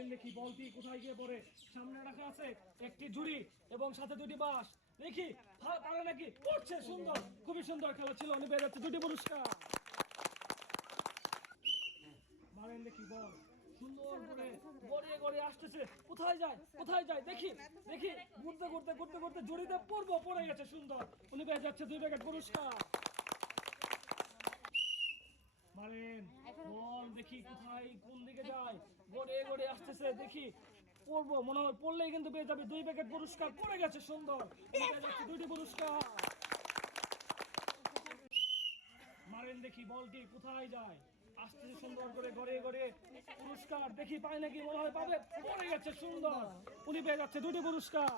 মারেন দেখি বলটি কোথায় গিয়ে পড়ে? সামনে রাখা আছে একটি জুড়ি এবং সাথে দুটি বাঁশ। দেখি পারে নাকি পড়ছে, সুন্দর, খুবই সুন্দর খেলা ছিল উনি পেয়ে যাচ্ছে, দুটি পুরস্কার। মারেন দেখি, বল। সুন্দর করে আসতেছে। কোথায় যায়? কোথায় যায়? দেখি দেখি, ঘুরতে ঘুরতে ঘুরতে ঘুরতে জড়িতে পড়ব, পড়ে গেছে, সুন্দর। উনি পেয়ে যাচ্ছে দুই প্যাকেট পুরস্কার। মারেন বল, দেখি কোথায়, কোন দিকে যায়। গড়ে গড়ে আসতেছে, দেখি। পড়ব, মনে হয় পড়লেই কিন্তু পেয়ে যাবে। দুই প্যাকেট পুরস্কার পড়ে গেছে, সুন্দর। দুইটি পুরস্কার। মারেন দেখি বলটি কোথায় যায়। আসতেছে সুন্দর করে গড়ে গড়ে পুরস্কার দেখি পায় নাকি, মনে হয় পাবে। পড়ে গেছে, সুন্দর। উনি পেয়ে যাচ্ছে দুটি পুরস্কার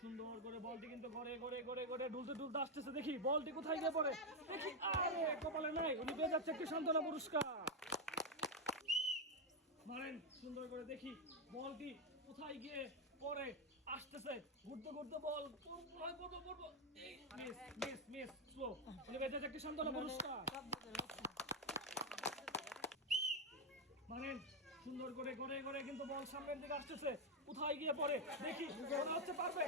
সুন্দর করে, বলটি কিন্তু গড়ে গড়ে গড়ে গড়ে ডুলতে ডুলতে আসতেছে, দেখি, বলটি কোথায় গিয়ে পড়ে? দেখি কপালে নাই, উনি পেয়ে যাচ্ছে একটি সান্ত্বনা পুরস্কার। মারেন, সুন্দর করে দেখি, বলটি কোথায় গিয়ে পড়ে? আসতেছে, ঘুরতে ঘুরতে বল পড়ব পড়ব মিস মিস মিস স্লো উনি পেয়ে যাচ্ছে একটি সান্ত্বনা পুরস্কার। সুন্দর করে করে করে কিন্তু বল সামনের দিকে আসতেছে কোথায় গিয়ে পড়ে দেখি মনে হচ্ছে পারবে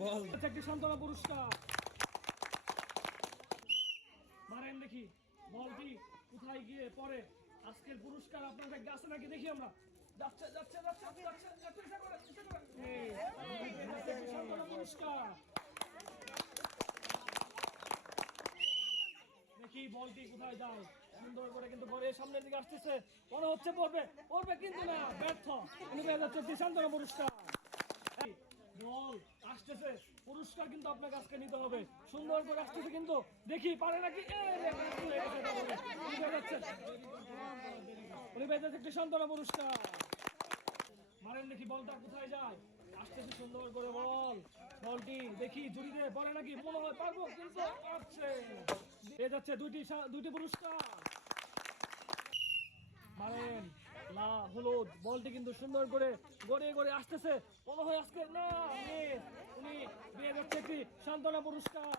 বল একটি সান্ত্বনা পুরস্কার মারেন দেখি বলটি কোথায় গিয়ে পড়ে আজকের পুরস্কার আপনার কাছে আছে নাকি দেখি আমরা যাচ্ছে যাচ্ছে যাচ্ছে যাচ্ছে যাচ্ছে করে। এই, যাচ্ছে একটি সান্ত্বনা পুরস্কার দেখি বলটি? কোথায় যায় সুন্দর করে কিন্তু ঘরের সামনের দিকে আসতেছে। মনে হচ্ছে পড়বে। পড়বে কিন্তু না, ব্যর্থ। উনি যাচ্ছে দিশান্তর পুরস্কার। বল আসতেছে। পুরস্কার কিন্তু আপনাকে আজকে নিতে হবে। সুন্দর করে আসতেছে কিন্তু। দেখি, পারে নাকি। উনি পেয়ে যাচ্ছে সান্ত্বনা পুরস্কার। মারেন দেখি, বলটা কোথায় যায়? আসতেছে সুন্দর করে বল। বলটি দেখি, জুড়িতে পড়ে নাকি? মনে হয় পারব, কিন্তু পারছে। পেয়ে যাচ্ছে দুইটি দুইটি পুরস্কার। মারেন না হলুদ, বলটি কিন্তু সুন্দর করে গড়িয়ে গড়িয়ে আসতেছে। মনে হয় আজকে না, উনি পেয়ে যাচ্ছে একটি সান্ত্বনা পুরস্কার।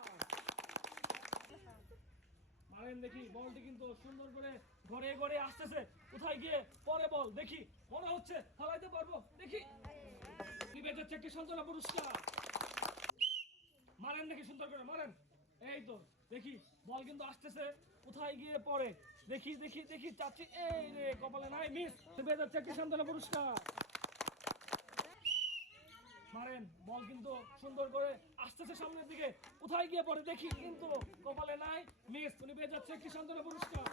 মারেন দেখি, বলটি কিন্তু সুন্দর করে ঘরে ঘরে আসতেছে। কোথায় গিয়ে? পরে বল, দেখি। মনে হচ্ছে ফলাইতে পারব, দেখি। নিবে যাচ্ছে একটি সন্তনা পুরস্কার। মারেন দেখি সুন্দর করে, মারেন। এই তো দেখি, বল কিন্তু আসতেছে। কোথায় গিয়ে পড়ে? দেখি দেখি দেখি চাচ্ছি এই রে, কপালে নাই মিস পেয়ে যাচ্ছে একটি সন্তনা পুরস্কার। মারেন, বল কিন্তু সুন্দর করে আসতেছে সামনের দিকে। কোথায় গিয়ে পড়ে? দেখি কিন্তু কপালে নাই মিস উনি পেয়ে যাচ্ছে একটি সান্ত্বনা পুরস্কার।